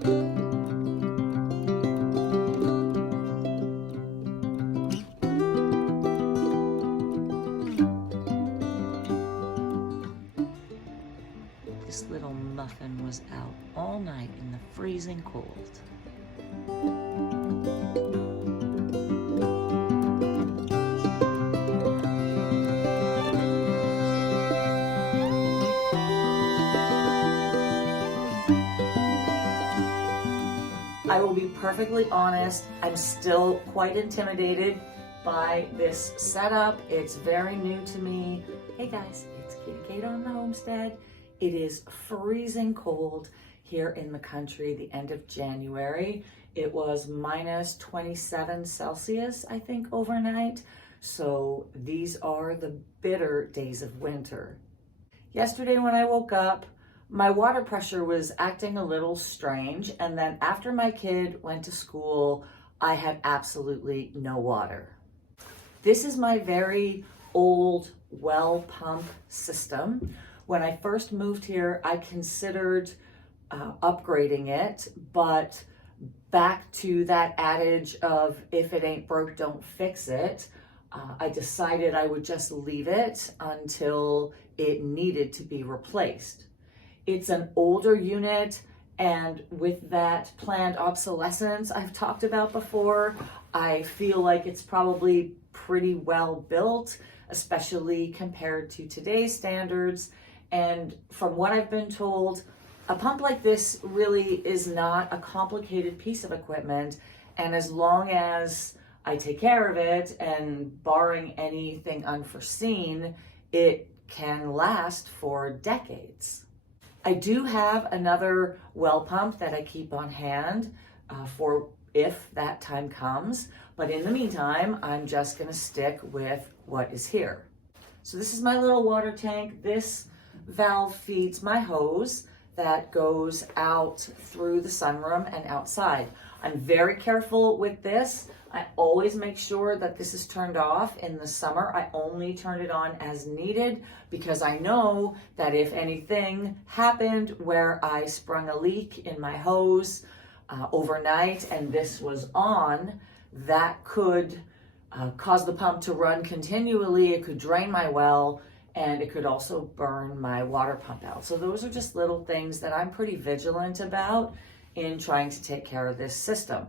This little muffin was out all night in the freezing cold. I will be perfectly honest, I'm still quite intimidated by this setup. It's very new to me. Hey guys, it's Kitty Kate on the Homestead. It is freezing cold here in the country, the end of January. It was minus 27 Celsius, I think, overnight. So these are the bitter days of winter. Yesterday when I woke up, my water pressure was acting a little strange, and then after my kid went to school, I had absolutely no water. This is my very old well pump system. When I first moved here, I considered upgrading it, but back to that adage of if it ain't broke, don't fix it, I decided I would just leave it until it needed to be replaced. It's an older unit, and with that planned obsolescence I've talked about before, I feel like it's probably pretty well built, especially compared to today's standards. And from what I've been told, a pump like this really is not a complicated piece of equipment, and as long as I take care of it and barring anything unforeseen, it can last for decades. I do have another well pump that I keep on hand for if that time comes, but in the meantime, I'm just gonna stick with what is here. So this is my little water tank. This valve feeds my hose that goes out through the sunroom and outside. I'm very careful with this. I always make sure that this is turned off in the summer. I only turn it on as needed because I know that if anything happened where I sprung a leak in my hose overnight and this was on, that could cause the pump to run continually. It could drain my well, and it could also burn my water pump out. So those are just little things that I'm pretty vigilant about in trying to take care of this system.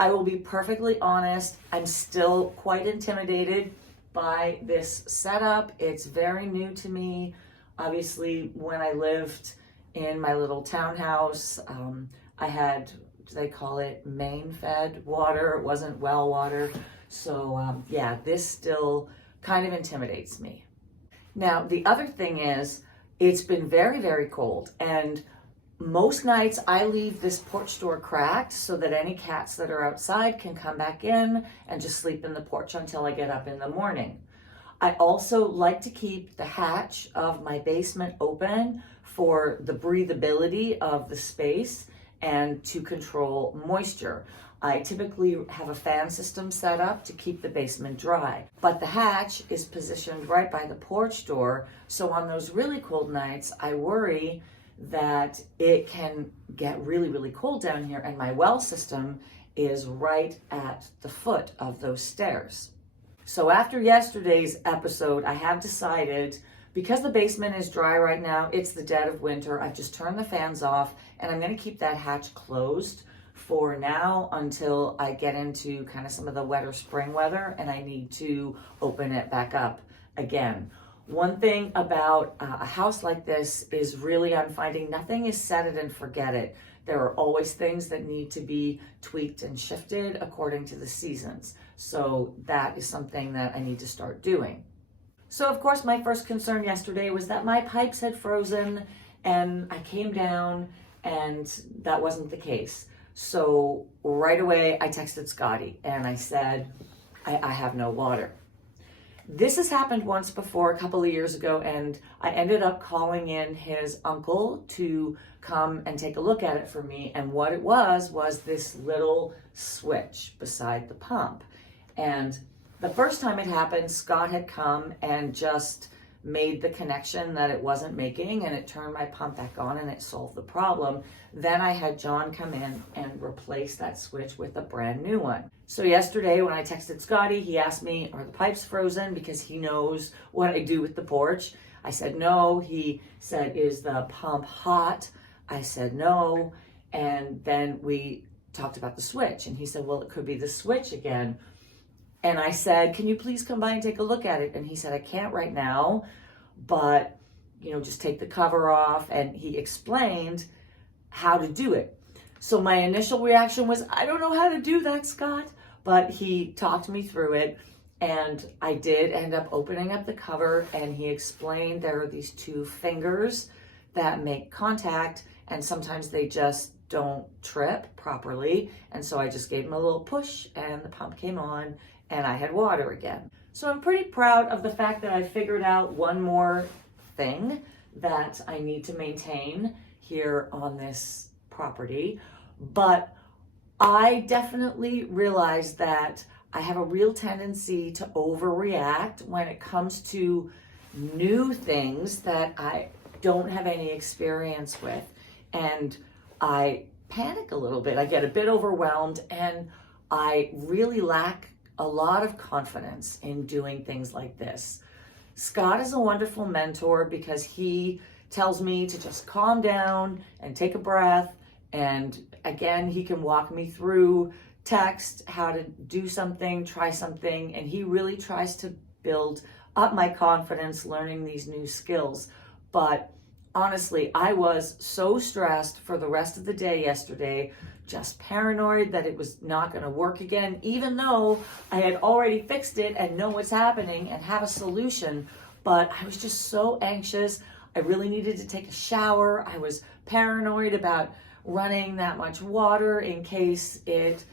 I will be perfectly honest, I'm still quite intimidated by this setup. It's very new to me. Obviously, when I lived in my little townhouse, I had, they call it main-fed water. It wasn't well water. So yeah, this still kind of intimidates me. Now, the other thing is, it's been very, very cold, and most nights I leave this porch door cracked so that any cats that are outside can come back in and just sleep in the porch until I get up in the morning. I also like to keep the hatch of my basement open for the breathability of the space and to control moisture. I typically have a fan system set up to keep the basement dry, but the hatch is positioned right by the porch door, so on those really cold nights, I worry that it can get really, really cold down here, and my well system is right at the foot of those stairs. So after yesterday's episode, I have decided, because the basement is dry right now, it's the dead of winter, I've just turned the fans off, and I'm gonna keep that hatch closed for now until I get into kind of some of the wetter spring weather and I need to open it back up again. One thing about a house like this is really I'm finding nothing is set it and forget it. There are always things that need to be tweaked and shifted according to the seasons. So that is something that I need to start doing. So of course my first concern yesterday was that my pipes had frozen, and I came down and that wasn't the case. So right away I texted Scotty and I said, I have no water. This has happened once before, a couple of years ago, and I ended up calling in his uncle to come and take a look at it for me. And what it was this little switch beside the pump. And the first time it happened, Scott had come and just made the connection that it wasn't making, and it turned my pump back on and it solved the problem. Then I had John come in and replace that switch with a brand new one. So yesterday when I texted Scotty, he asked me, are the pipes frozen? Because he knows what I do with the porch. I said no. He said, is the pump hot? I said no. And then we talked about the switch, and he said, well, it could be the switch again. And I said, can you please come by and take a look at it? And he said, I can't right now, but, just take the cover off. And he explained how to do it. So my initial reaction was, I don't know how to do that, Scott. But he talked me through it, and I did end up opening up the cover, and he explained there are these two fingers that make contact, and sometimes they just don't trip properly. And so I just gave him a little push, and the pump came on, and I had water again. So I'm pretty proud of the fact that I figured out one more thing that I need to maintain here on this property. But I definitely realized that I have a real tendency to overreact when it comes to new things that I don't have any experience with. And I panic a little bit. I get a bit overwhelmed, and I really lack a lot of confidence in doing things like this. Scott is a wonderful mentor because he tells me to just calm down and take a breath. And again, he can walk me through text, how to do something, try something. And he really tries to build up my confidence learning these new skills. But honestly, I was so stressed for the rest of the day yesterday, just paranoid that it was not going to work again, even though I had already fixed it and know what's happening and have a solution. But I was just so anxious. I really needed to take a shower. I was paranoid about running that much water in case it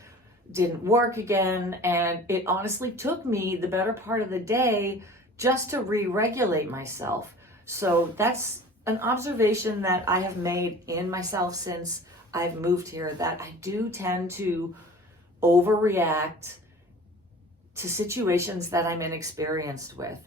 didn't work again. And it honestly took me the better part of the day just to re-regulate myself. So that's an observation that I have made in myself since I've moved here, that I do tend to overreact to situations that I'm inexperienced with.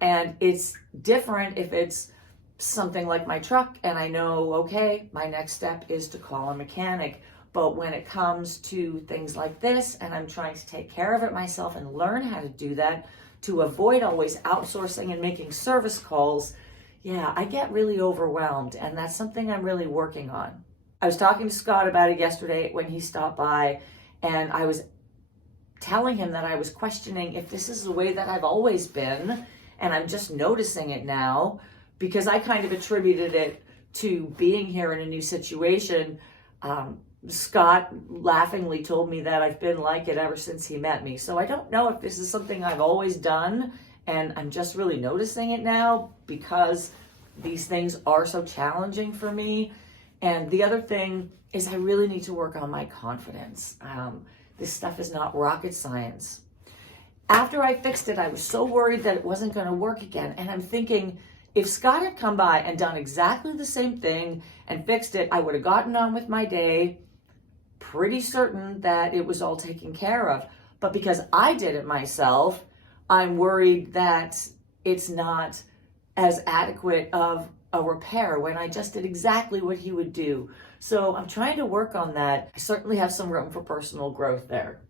And it's different if it's something like my truck and I know, okay, my next step is to call a mechanic. But when it comes to things like this, and I'm trying to take care of it myself and learn how to do that to avoid always outsourcing and making service calls, yeah, I get really overwhelmed, and that's something I'm really working on. I was talking to Scott about it yesterday when he stopped by, and I was telling him that I was questioning if this is the way that I've always been, and I'm just noticing it now, because I kind of attributed it to being here in a new situation. Scott laughingly told me that I've been like it ever since he met me. So I don't know if this is something I've always done, and I'm just really noticing it now because these things are so challenging for me. And the other thing is I really need to work on my confidence. This stuff is not rocket science. After I fixed it, I was so worried that it wasn't going to work again. And I'm thinking, if Scott had come by and done exactly the same thing and fixed it, I would have gotten on with my day, pretty certain that it was all taken care of. But because I did it myself, I'm worried that it's not as adequate of a repair when I just did exactly what he would do. So I'm trying to work on that. I certainly have some room for personal growth there.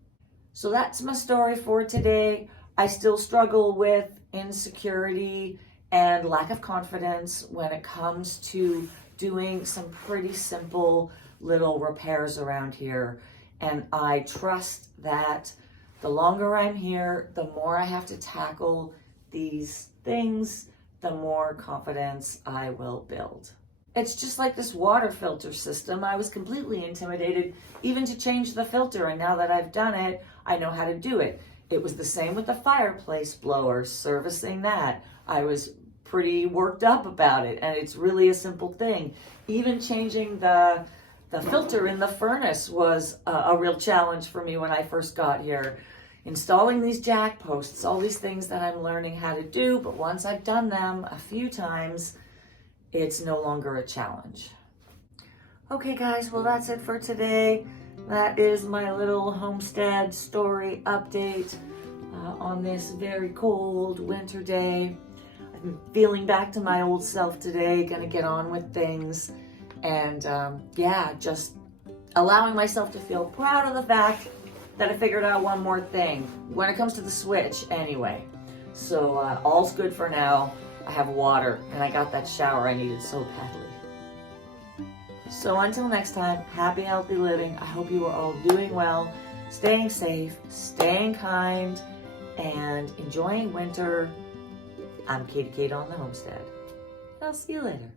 So that's my story for today. I still struggle with insecurity and lack of confidence when it comes to doing some pretty simple little repairs around here. And I trust that the longer I'm here, the more I have to tackle these things, the more confidence I will build. It's just like this water filter system. I was completely intimidated even to change the filter, and now that I've done it, I know how to do it. It was the same with the fireplace blower, servicing that. I was pretty worked up about it, and it's really a simple thing. Even changing the filter in the furnace was a real challenge for me when I first got here. Installing these jack posts, all these things that I'm learning how to do, but once I've done them a few times, it's no longer a challenge. Okay guys, well that's it for today. That is my little homestead story update on this very cold winter day. I feeling back to my old self today, gonna get on with things, and yeah, just allowing myself to feel proud of the fact that I figured out one more thing when it comes to the switch anyway. So all's good for now. I have water and I got that shower I needed so badly. So until next time, happy, healthy living. I hope you are all doing well, staying safe, staying kind, and enjoying winter. I'm Katie Kate on the Homestead. I'll see you later.